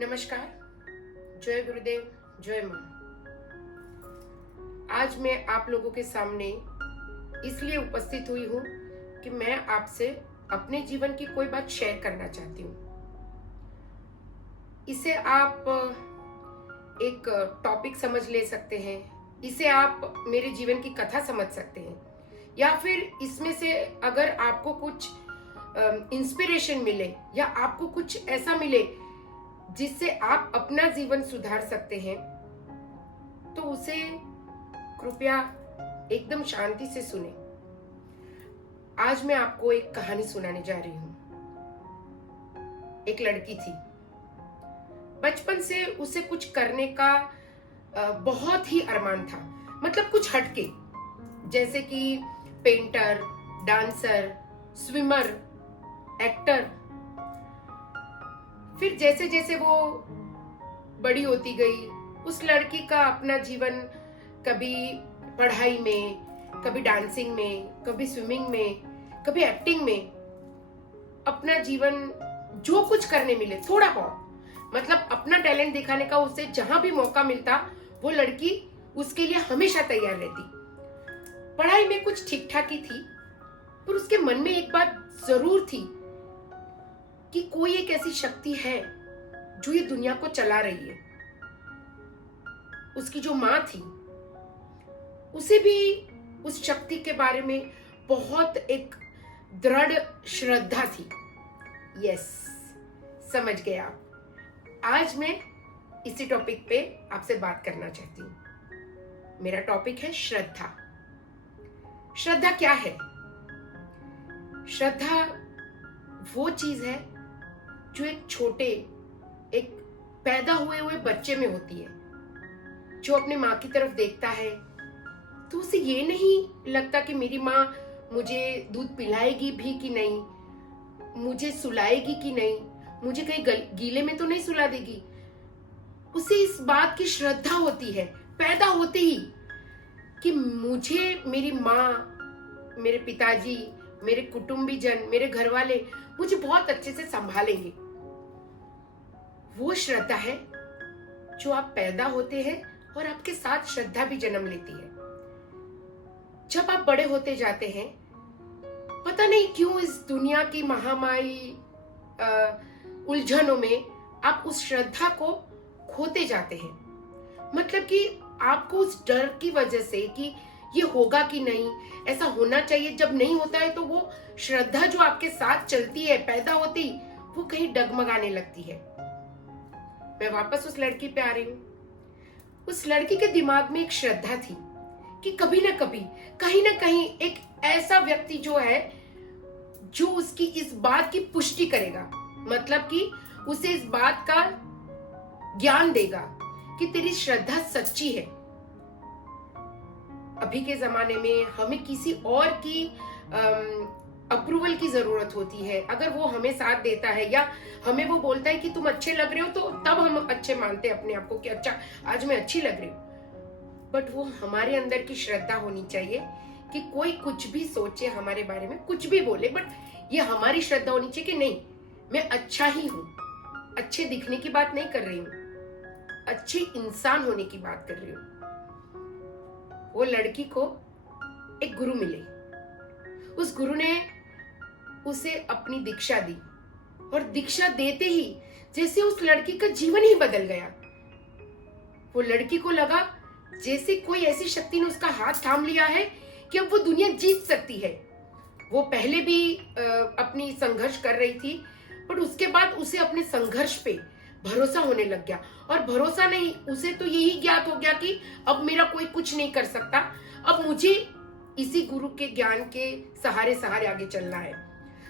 नमस्कार। जय गुरुदेव, जय मां। आज मैं आप लोगों के सामने इसलिए उपस्थित हुई हूं कि मैं आपसे अपने जीवन की कोई बात शेयर करना चाहती हूँ। इसे आप एक टॉपिक समझ ले सकते हैं, इसे आप मेरे जीवन की कथा समझ सकते हैं, या फिर इसमें से अगर आपको कुछ इंस्पिरेशन मिले या आपको कुछ ऐसा मिले जिससे आप अपना जीवन सुधार सकते हैं, तो उसे कृपया एकदम शांति से सुने। आज मैं आपको एक कहानी सुनाने जा रही हूं। एक लड़की थी, बचपन से उसे कुछ करने का बहुत ही अरमान था, मतलब कुछ हटके, जैसे कि पेंटर, डांसर, स्विमर, एक्टर। फिर जैसे जैसे वो बड़ी होती गई, उस लड़की का अपना जीवन कभी पढ़ाई में, कभी डांसिंग में, कभी स्विमिंग में, कभी एक्टिंग में, अपना जीवन जो कुछ करने मिले थोड़ा बहुत, मतलब अपना टैलेंट दिखाने का उसे जहां भी मौका मिलता वो लड़की उसके लिए हमेशा तैयार रहती। पढ़ाई में कुछ ठीक ठाक ही थी, पर उसके मन में एक बात जरूर थी कि कोई एक ऐसी शक्ति है जो ये दुनिया को चला रही है। उसकी जो माँ थी, उसे भी उस शक्ति के बारे में बहुत एक दृढ़ श्रद्धा थी। यस, समझ गए आप। आज मैं इसी टॉपिक पे आपसे बात करना चाहती हूँ। मेरा टॉपिक है श्रद्धा। श्रद्धा क्या है? श्रद्धा वो चीज है जो एक पैदा हुए बच्चे में होती है, जो अपने माँ की तरफ देखता है तो उसे ये नहीं लगता कि मेरी माँ मुझे दूध पिलाएगी भी कि नहीं, मुझे सुलाएगी कि नहीं, मुझे कहीं गीले में तो नहीं सुला देगी। उसे इस बात की श्रद्धा होती है पैदा होते ही कि मुझे मेरी माँ, मेरे पिताजी, मेरे कुटुंबीजन, मेरे घर वाले मुझे बहुत अच्छे से संभालेंगे। वो श्रद्धा है जो आप पैदा होते हैं और आपके साथ श्रद्धा भी जन्म लेती है। जब आप बड़े होते जाते हैं, पता नहीं क्यों इस दुनिया की महामारी उलझनों में आप उस श्रद्धा को खोते जाते हैं। मतलब कि आपको उस डर की वजह से कि ये होगा कि नहीं, ऐसा होना चाहिए, जब नहीं होता है तो वो श्रद्धा जो आपके साथ चलती है पैदा होती, वो कहीं डगमगाने लगती है। मैं वापस उस लड़की पे आ रही हूँ। उस लड़की के दिमाग में एक श्रद्धा थी कि कभी ना कभी, कहीं ना कहीं एक ऐसा व्यक्ति जो है जो उसकी इस बात की पुष्टि करेगा, मतलब कि उसे इस बात का ज्ञान देगा कि तेरी श्रद्धा सच्ची है। अभी के जमाने में हमें किसी और की अप्रूवल की जरूरत होती है। अगर वो हमें साथ देता है या हमें वो बोलता है कि तुम अच्छे लग रहे हो, तो तब हम अच्छे मानते हैं अपने आप को कि अच्छा आज मैं अच्छी लग रही हूँ। बट वो हमारे अंदर की श्रद्धा होनी चाहिए कि कोई कुछ भी सोचे हमारे बारे में, कुछ भी बोले, बट ये हमारी श्रद्धा होनी चाहिए कि नहीं, मैं अच्छा ही हूँ। अच्छे दिखने की बात नहीं कर रही हूँ, अच्छे इंसान होने की बात कर रही हूँ। वो लड़की को एक गुरु मिले। उस गुरु ने उसे अपनी दीक्षा दी और दीक्षा देते ही जैसे उस लड़की का जीवन ही बदल गया। वो लड़की को लगा जैसे कोई ऐसी शक्ति ने उसका हाथ थाम लिया है कि अब वो दुनिया जीत सकती है। वो पहले भी अपनी संघर्ष कर रही थी, पर उसके बाद उसे अपने संघर्ष पे भरोसा होने लग गया। और भरोसा नहीं, उसे तो यही ज्ञात हो गया कि अब मेरा कोई कुछ नहीं कर सकता, अब मुझे इसी गुरु के ज्ञान के सहारे सहारे आगे चलना है।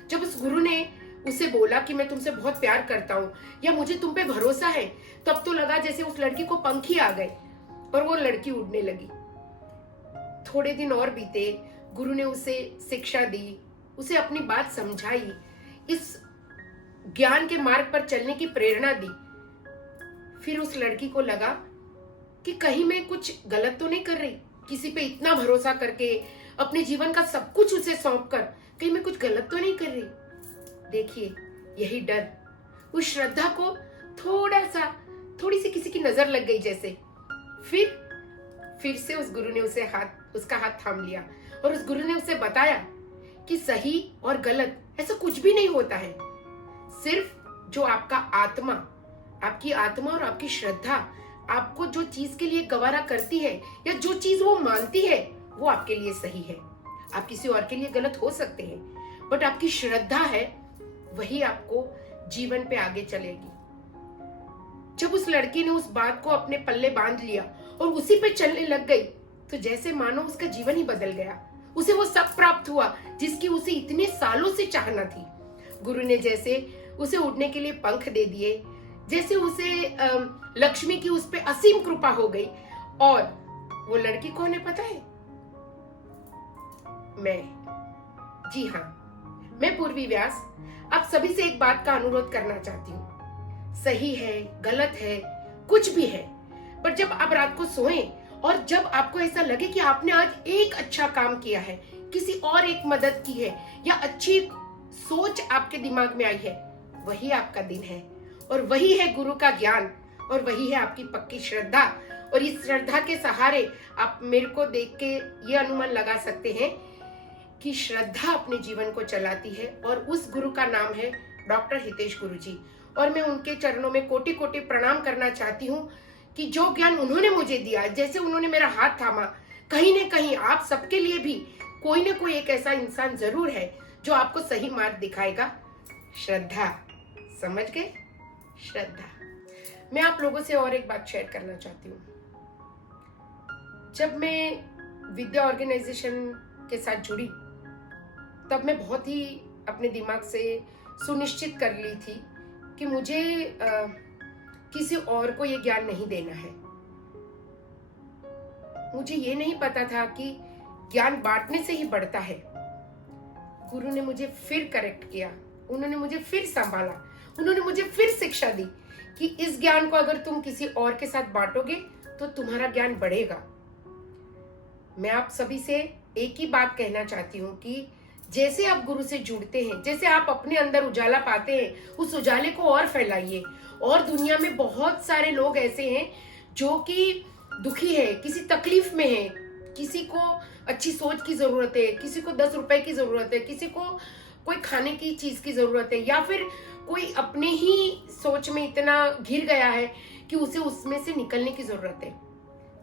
जब उस गुरु ने उसे बोला कि मैं तुमसे बहुत प्यार करता हूँ या मुझे तुम पे भरोसा है, तब तो लगा जैसे उस लड़की को पंख ही आ गए और वो लड़की उड़ने लगी। थोड़े दिन और बीते, गुरु ने उसे शिक्षा दी, उसे अपनी बात समझाई, इस ज्ञान के मार्ग पर चलने की प्रेरणा दी। फिर उस लड़की को लगा कि कहीं मैं कुछ गलत तो नहीं कर रही, किसी पे इतना भरोसा करके अपने जीवन का सब कुछ उसे सौंप कर कहीं मैं कुछ गलत तो नहीं कर रही। देखिए, यही डर उस श्रद्धा को थोड़ी सी किसी की नजर लग गई जैसे। फिर से उस गुरु ने उसका हाथ थाम लिया और उस गुरु ने उसे बताया कि सही और गलत ऐसा कुछ भी नहीं होता है। सिर्फ जो आपकी आत्मा और आपकी श्रद्धा आपको जो चीज के लिए गवारा करती है या जो चीज वो मानती है वो आपके लिए सही है। आप किसी और के लिए गलत हो सकते हैं, बट आपकी श्रद्धा है वही आपको जीवन पे आगे चलेगी। जब उस लड़की ने उस बात को अपने पल्ले बांध लिया और उसी पे चलने लग गई, तो जैसे मानो उसका जीवन ही बदल गया। उसे वो सब प्राप्त हुआ जिसकी उसे इतने सालों से चाहना थी। गुरु ने जैसे उसे उड़ने के लिए पंख दे दिए, जैसे उसे लक्ष्मी की उस पे असीम कृपा हो गई। और वो लड़की कौन है पता है? जी हाँ, मैं पूर्वी व्यास आप सभी से एक बात का अनुरोध करना चाहती हूँ। सही है, गलत है, कुछ भी है, पर जब आप रात को सोएं और जब आपको ऐसा लगे कि आपने आज एक अच्छा काम किया है, किसी और एक मदद की है या अच्छी सोच आपके दिमाग में आई है, वही आपका दिन है और वही है गुरु का ज्ञान और वही है आपकी पक्की श्रद्धा। और इस श्रद्धा के सहारे आप मेरे को देख के ये अनुमान लगा सकते हैं कि श्रद्धा अपने जीवन को चलाती है और उस गुरु का नाम है डॉक्टर हितेश गुरु जी। और मैं उनके चरणों में कोटि कोटि प्रणाम करना चाहती हूँ कि जो ज्ञान उन्होंने मुझे दिया, जैसे उन्होंने मेरा हाथ थामा, कहीं ना कहीं आप सबके लिए भी कोई ना कोई एक ऐसा इंसान जरूर है जो आपको सही मार्ग दिखाएगा। श्रद्धा, समझ गए? श्रद्धा। मैं आप लोगों से और एक बात शेयर करना चाहती हूँ। जब मैं विद्या ऑर्गेनाइजेशन के साथ जुड़ी तब मैं बहुत ही अपने दिमाग से सुनिश्चित कर ली थी कि मुझे किसी और को ये ज्ञान नहीं देना है। मुझे ये नहीं पता था कि ज्ञान बांटने से ही बढ़ता है। गुरु ने मुझे फिर करेक्ट किया, उन्होंने मुझे फिर संभाला, उन्होंने मुझे फिर शिक्षा दी कि इस ज्ञान को अगर तुम किसी और के साथ बांटोगे तो तुम्हारा ज्ञान बढ़ेगा। मैं आप सभी से एक ही बात कहना चाहती हूँ कि जैसे आप गुरु से जुड़ते हैं, जैसे आप अपने अंदर उजाला पाते हैं, उस उजाले को और फैलाइए। और दुनिया में बहुत सारे लोग ऐसे हैं जो कि दुखी है, किसी तकलीफ में है, किसी को अच्छी सोच की जरूरत है, किसी को 10 रुपए की जरूरत है, किसी को कोई खाने की चीज की जरूरत है, या फिर कोई अपने ही सोच में इतना घिर गया है कि उसे उसमें से निकलने की जरूरत है।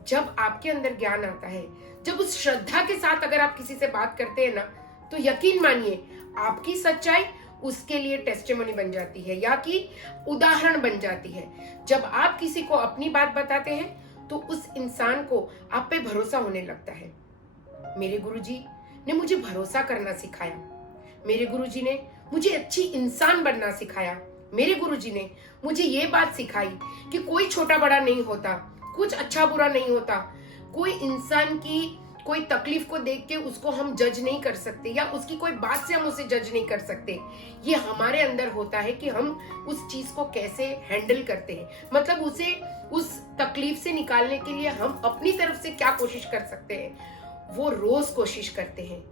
जब आपके अंदर ज्ञान आता है, जब उस श्रद्धा के साथ अगर आप किसी से बात करते हैं ना, तो यकीन मानिए आपकी सच्चाई उसके लिए टेस्टिमनी बन जाती है या कि उदाहरण बन जाती है। जब आप किसी को अपनी बात बताते हैं तो उस इंसान को आप पे भरोसा होने लगता है। मेरे गुरुजी ने मुझे भरोसा करना सिखाया, मेरे गुरुजी ने मुझे अच्छी इंसान बनना सिखाया, मेरे गुरुजी ने मुझे ये बात सिखाई कि कोई छोटा बड़ा नहीं होता, कुछ अच्छा बुरा नहीं होता, कोई इंसान की कोई तकलीफ को देख के उसको हम जज नहीं कर सकते या उसकी कोई बात से हम उसे जज नहीं कर सकते। ये हमारे अंदर होता है कि हम उस चीज को कैसे हैंडल करते हैं, मतलब उसे उस तकलीफ से निकालने के लिए हम अपनी तरफ से क्या कोशिश कर सकते हैं, वो रोज कोशिश करते हैं।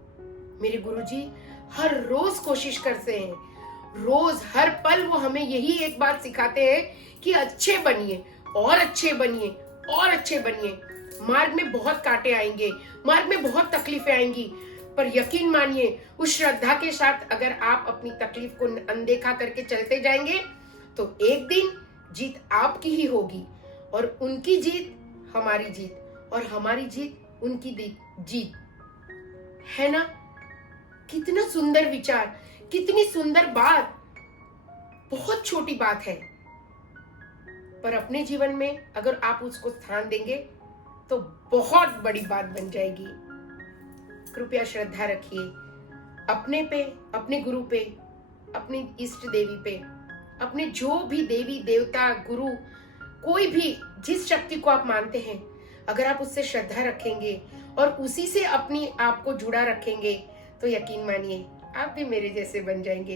मेरे गुरुजी हर रोज कोशिश करते हैं, रोज हर पल वो हमें यही एक बात सिखाते हैं कि अच्छे बनिए और अच्छे बनिए और अच्छे बनिए। मार्ग में बहुत कांटे आएंगे, मार्ग में बहुत तकलीफें आएंगी, पर यकीन मानिए उस श्रद्धा के साथ अगर आप अपनी तकलीफ को अनदेखा करके चलते जाएंगे तो एक दिन जीत आपकी ही होगी और उनकी जीत हमारी जीत और हमारी जीत उनकी जीत है ना। कितना सुंदर विचार, कितनी सुंदर बात, बहुत छोटी बात है, पर अपने जीवन में अगर आप उसको स्थान देंगे तो बहुत बड़ी बात बन जाएगी। कृपया श्रद्धा रखिए अपने पे, अपने गुरु पे, अपनी इष्ट देवी पे, अपने जो भी देवी देवता गुरु, कोई भी जिस शक्ति को आप मानते हैं, अगर आप उससे श्रद्धा रखेंगे और उसी से अपनी आप को जुड़ा रखेंगे तो यकीन मानिए आप भी मेरे जैसे बन जाएंगे।